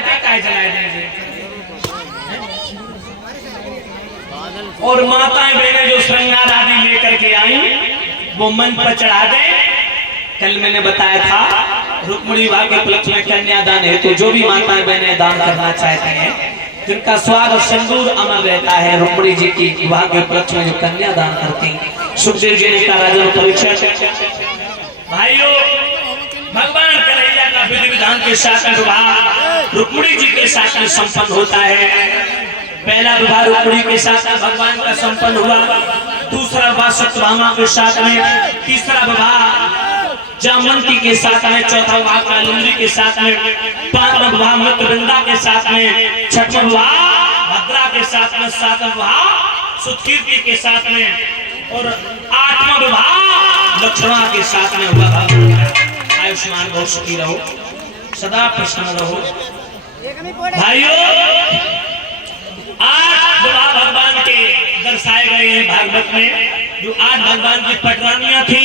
Latte काय जलाए देंगे। और माताएं बहनें जो श्रृंगार आदि लेकर के आई वो मंच पर चढ़ा दे। कल मैंने बताया था रुक्मिणी विवाह के उपलक्ष्य में कन्यादान है, तो जो भी माताएं बहनें दान करना चाहते हैं जिनका स्वाद और सिंदूर अमर रहता है, रुक्मिणी जी की विवाह के उपलक्ष्य में जो कन्यादान करती, सुखदेव जी ने कहा राजन परीक्षा भाइयों भगवान कन्हैया का विधि विधान के साथ विवाह रुक्मिणी जी के साथ में संपन्न होता है। पहला विवाह रुक्मिणी के साथ भगवान का संपन्न हुआ, दूसरा विवाह सत्यभामा के साथ में, तीसरा विवाह जामवंती के साथ में, चौथा विवाह कालिंदी के साथ में, पांचवा विवाह मृतवृंदा के साथ में, छठवां विवाह भद्रा के साथ में, सातवां विवाह सुतकीर्ति के साथ में और आठवां विवाह लक्ष्मणा के साथ में हुआ। आयुष्मान बहुत सुखी रहो, सदा प्रसन्न रहो। भाइयों आठ विवाह भगवान के दर्शाए गए हैं भागवत में, जो आठ भगवान की पटरानियां थी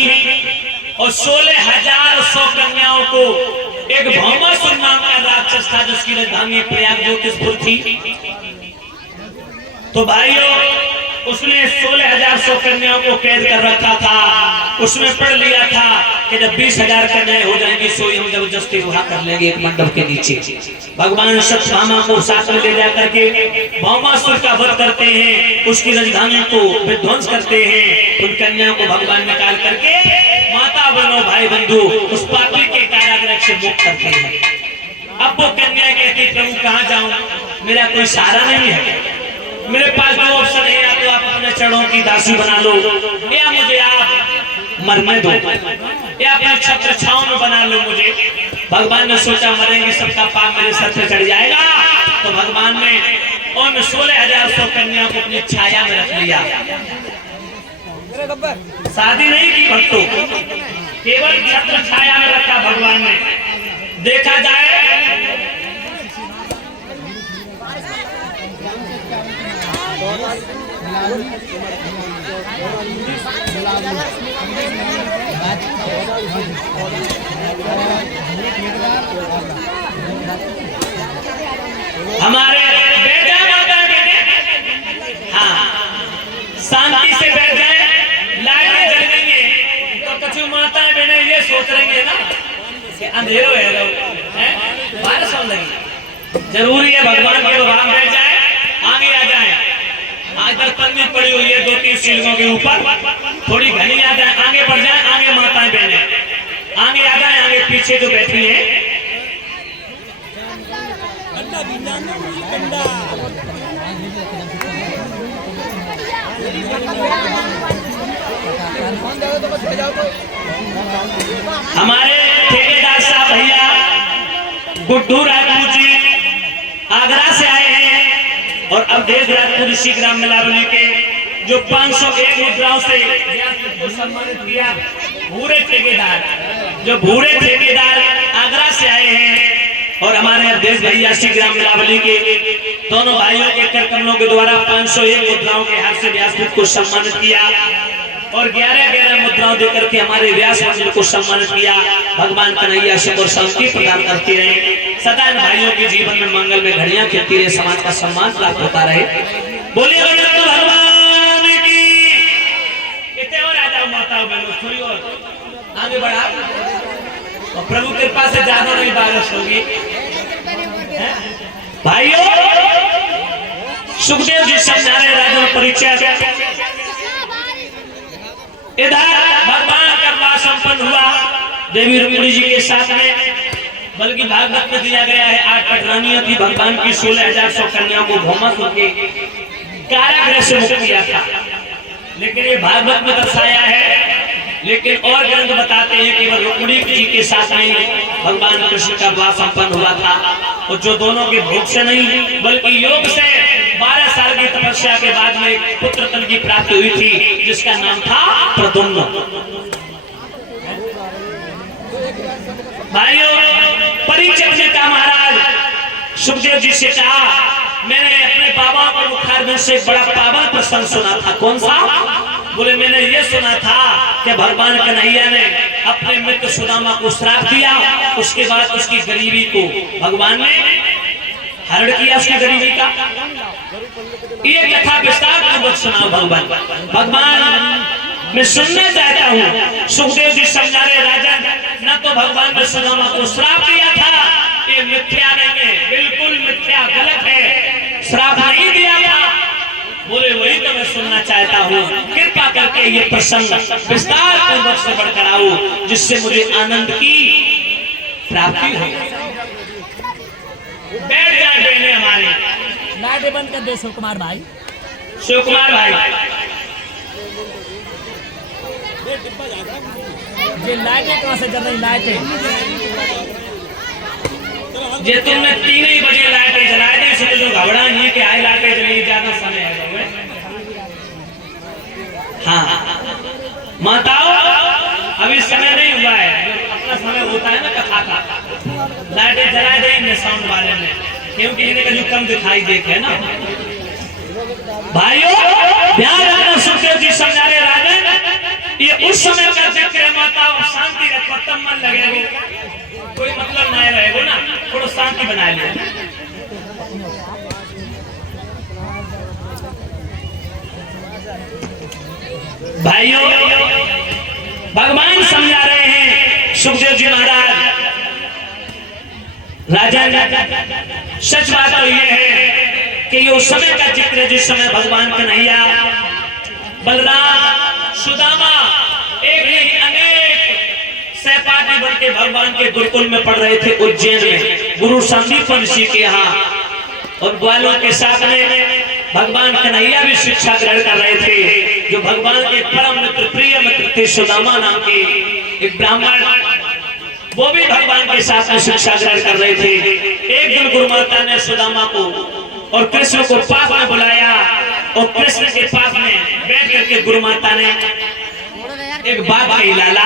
और 16,100 कन्याओं को एक भौमासुर नाम का राक्षस था जिसकी राजधानी प्रयाग ज्योतिषपुर थी। तो भाइयों उसने 16,100 कन्याओं को कैद कर रखा था। उसमें पढ़ लिया था कि जब 20,000 कन्याएं हो जाएंगी सो हम जबरदस्ती विवाह कर लेंगे एक मंडप के नीचे। भगवान सत्यभामा को साथ में ले जाकर के भौमासुर का वध करते हैं, उसकी राजधानी को विध्वंस करते हैं। उन कन्याओं को भगवान निकाल करके माता बहनों भाई बंधु उस पापी के कारागृह से मुक्त करते हैं। अब वो कन्या कहती प्रभु कहाँ जाऊं, मेरा कोई सहारा नहीं है, मेरे पास दो ऑप्शन है, या तो आप अपने चरणों की दासी बना लो या मुझे आप मरने दो या अपने छत्र छांव में बना लो मुझे। भगवान ने सोचा मरेंगे सबका पाप मेरे सर पे चढ़ जाएगा, तो भगवान ने उन 16,100 कन्याओं को अपनी छाया में रख लिया। शादी नहीं की भक्तों, केवल छत्र छाया में रखा भगवान ने। देखा जाए हमारे बेटा माता हाँ शांति से बैठ जाए, लाइटें जलेंगे तो कछु माता बहने ये सोच रही है ना कि अंधेरो है बारिश होने लगी। जरूरी है भगवान के विवाह बैठ जाए, आगे आ जाए। आज तक पन्नी पड़ी हुई है 2-3 सीढ़ियों के ऊपर, थोड़ी घनी आ जाए, आगे बढ़ जाए, आगे माताएं बहने आगे आ जाए, आगे पीछे जो बैठी है हमारे ठेकेदार साहब भैया गुड्डू राजपूत जी आगरा से आए हैं और अवधेश राजपूत ऋषि ग्राम मिलावली के जो 501 मुद्राओं से को सम्मानित किया। भूरे ठेकेदार जो भूरे ठेकेदार आगरा से आए हैं और हमारे अवधेश भैया श्री ग्राम मिलावली के दोनों भाइयों के कर कमलों के द्वारा 501 मुद्राओं के हाथ से व्यासपीठ को सम्मानित किया और 11-11 मुद्राओं देकर के हमारे व्यास मंदिर को सम्मानित किया। भगवान कन्हैया सुख और शांति प्रदान करती रहे, सदा इन भाइयों के जीवन में मंगल में घड़ियां खेलती रहे, समाज का सम्मान प्राप्त होता रहे। बोलिए भगवान की। इतने और आ जाओ माताओं बहनों, थोड़ी और आगे बढ़ा और प्रभु कृपा से ज्यादा नहीं बारिश होगी। भाइयों सुखदेव जी समझा रहे राजा परीक्षा इधर भगवान का विवाह संपन्न हुआ देवी रुक्मिणी जी के साथ में। बल्कि भागवत में दिया गया है 8 पटरानियां थी भगवान की, 16,100 कन्याओं को भौमासुर के कारागृह से मुक्त किया था। लेकिन ये भागवत में दर्शाया है, लेकिन और ग्रंथ बताते हैं कि रुक्मिणी जी के साथ में भगवान कृष्ण का विवाह संपन्न हुआ था और जो दोनों के भोग से नहीं बल्कि योग से 12 साल की तपस्या के बाद में पुत्र तन की प्राप्ति हुई थी जिसका नाम था प्रद्युम्न। भाइयों परीक्षित ने कहा महाराज सुखदेव जी से कहा मैंने अपने बाबा के मुखार में से बड़ा पावन प्रसंग सुना था। कौन सा? बोले मैंने ये सुना था कि भगवान कन्हैया ने अपने मित्र सुदामा को श्राप दिया, उसके बाद उसकी गरीबी को भगवान ने हरण किया उसने गरीबी का। ये कथा विस्तार पूर्वक सुनाओ भगवान। भगवान मैं सुनना चाहता हूँ। सुखदेव जी समझा रहे राजन, न तो भगवान ने सुदामा को श्राप दिया था, ये मिथ्या नहीं है, बिल्कुल मिथ्या, गलत है, श्राप नहीं दिया था। बोले वही तो मैं सुनना चाहता हूँ, कृपा करके ये प्रसंग विस्तार पूर्वक से बढ़कर आओ, जिससे मुझे आनंद की प्राप्ति हो। बैठ जाए बहने हमारे। लाइटें बंद कर दे शिव कुमार भाई। शिव कुमार भाई ये लाइटें कहाँ से जल रही? लाइटें जे तुमने 3 ही बजे लाइटें जलाए थे, इसलिए जो घबरा नहीं कि आई लाइटें जली, ज्यादा समय है। हाँ माताओं, अभी समय नहीं हुआ है, अपना समय होता है ना कथा का। लाइटें जलाए देंगे साउंड वाले ने, क्योंकि इन्हें कभी कम दिखाई देखे ना। भाइयों ध्यान रखना, सुखदेव जी समझा रहे राजन, ये उस समय का जिक्र है। माता शांति रखो, तब मन लगेगा, कोई मतलब नहीं रहेगा ना, थोड़ा शांति बना लिया। भाइयों भगवान समझा रहे हैं सुखदेव जी महाराज, राजन सच बात तो यह है कि ये उस समय का जिक्र है जिस समय भगवान कन्हैया, बलराम, सुदामा एक नहीं अनेक सहपाठी बन के भगवान के गुरुकुल में पढ़ रहे थे उज्जैन में, गुरु संदीप ऋषि के यहाँ। और ग्वालों के साथ में भगवान कन्हैया भी शिक्षा ग्रहण कर रहे थे। जो भगवान के परम मित्र, प्रिय मित्र थे सुदामा नाम के एक ब्राह्मण, वो भी भगवान के साथ में शिक्षा ग्रहण कर रहे थे। एक दिन गुरु माता ने सुदामा को और कृष्ण को पास में बुलाया, और कृष्ण के पास में बैठ करके गुरु माता ने एक बात कही, लाला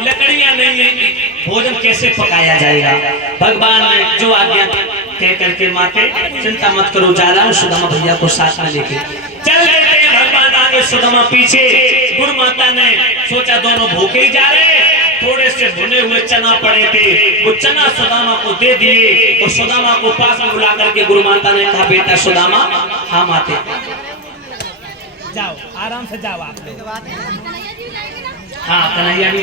लकड़ियां नहीं है, भोजन कैसे पकाया जाएगा। भगवान ने जो आज्ञा कह करके माते चिंता मत करो, जा रहा हूँ सुदामा भैया को साथ में लेके चल देते हैं। भगवान आगे, सुदामा पीछे। गुरु माता ने सोचा दोनों भूखे ही जा रहे, थोड़े से भुने हुए चना पड़े थे, वो चना सुदामा को दे दिए। और सुदामा को पास में बुला करके गुरु माता ने कहा, बेटा सुदामा, हाँ माते जाओ, आराम से जाओ आप। हाँ कन्हैया भी